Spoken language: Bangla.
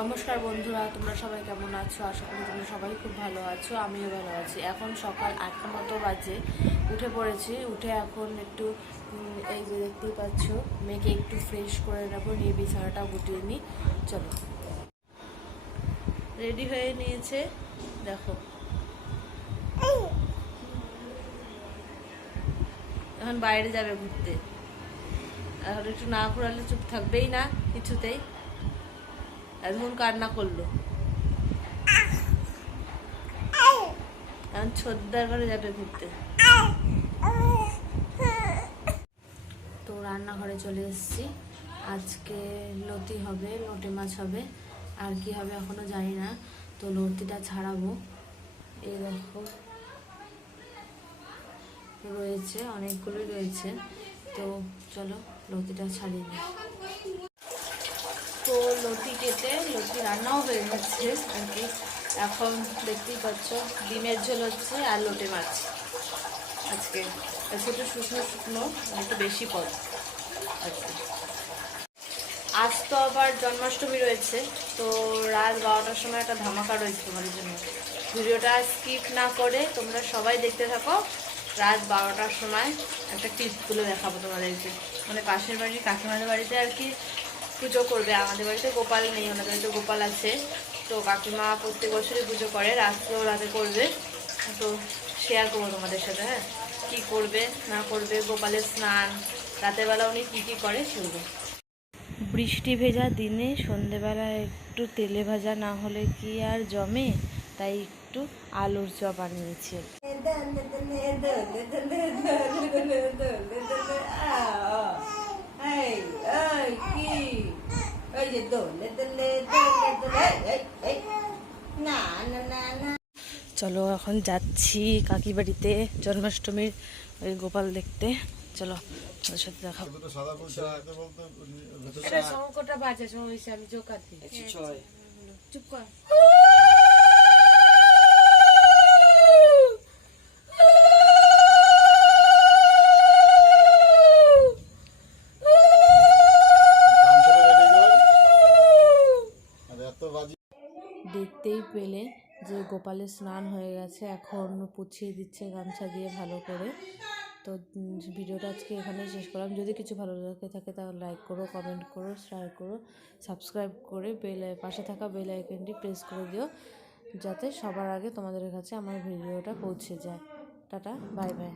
নমস্কার বন্ধুরা, তোমরা সবাই কেমন আছো? আশা করি তোমরা সবাই খুব ভালো আছো। আমিও ভালো আছি। এখন সকাল 8টা মতো বাজে, উঠে পড়েছি। উঠে এখন একটু এই যে দেখতেই পাচ্ছ, মেয়েকে একটু ফ্রেশ করে নেবো, নিয়ে বিছানাটা গুটিয়ে নিই। চলো, রেডি হয়ে নিয়েছে, দেখো। এখন বাইরে যাবে ঘুরতে। এখন একটু না ঘোরালে চুপ থাকবেই না কিছুতেই। এখন কান্না করলো। এখন ছোটদার ঘরে যাবে ঘুরতে। তো রান্নাঘরে চলে এসেছি। আজকে লতি হবে, লোটে মাছ হবে, আর কি হবে এখনো জানি না। তো লতিটা ছাড়াবো। এই দেখো, রয়েছে, অনেকগুলোই রয়েছে। তো চলো লতিটা ছাড়িয়ে নিই। তো লতি কেটে লতি রান্নাও হয়ে যাচ্ছে আর কি। এখন দেখতেই পাচ্ছ, ডিমের ঝোল হচ্ছে আর লোটে মাছ। আজকে একটু শুকনো শুকনো, একটু বেশি পদ আজকে। আজ তো আবার জন্মাষ্টমী রয়েছে, তো রাত 12টার সময় একটা ধামাকা রয়েছে তোমাদের জন্য। ভিডিওটা স্কিপ না করে তোমরা সবাই দেখতে থাকো। রাত 12টার সময় একটা ক্লিপ তুলে দেখাবো তোমাদেরকে। মানে পাশের বাড়ির কাকিমাদের বাড়িতে আর কি পুজো করবে। আমাদের বাড়িতে গোপাল নেই, ওনাদের বাড়িতে গোপাল আছে। তো কাকিমা প্রত্যেক বছরই পুজো করে, রাতে করবে। তো শেয়ার করবো তোমাদের সাথে, হ্যাঁ, কী করবে না করবে, গোপালের স্নান, রাতের বেলা উনি কী কী করে সেগুলো। বৃষ্টি ভেজা দিনে সন্ধেবেলা একটু তেলে ভাজা না হলে কি আর জমে, তাই একটু আলুর চপ বানিয়েছি। চলো এখন যাচ্ছি কাকি বাড়িতে জন্মাষ্টমীর ওই গোপাল দেখতে। চলো ওর সাথে দেখাবো। কটা বাজে সময় আমি চোখাতে চুপ কর। দেখতেই পেলে যে গোপালের স্নান হয়ে গেছে, এখন পুছিয়ে দিচ্ছে গামছা দিয়ে ভালো করে। তো ভিডিওটা আজকে এখানেই শেষ করলাম। যদি কিছু ভালো লাগে থাকে তাহলে লাইক করো, কমেন্ট করো, শেয়ার করো, সাবস্ক্রাইব করে পাশে থাকা বেল আইকনটি প্রেস করে দিও, যাতে সবার আগে তোমাদের কাছে আমার ভিডিওটা পৌঁছে যায়। Tata, bye bye.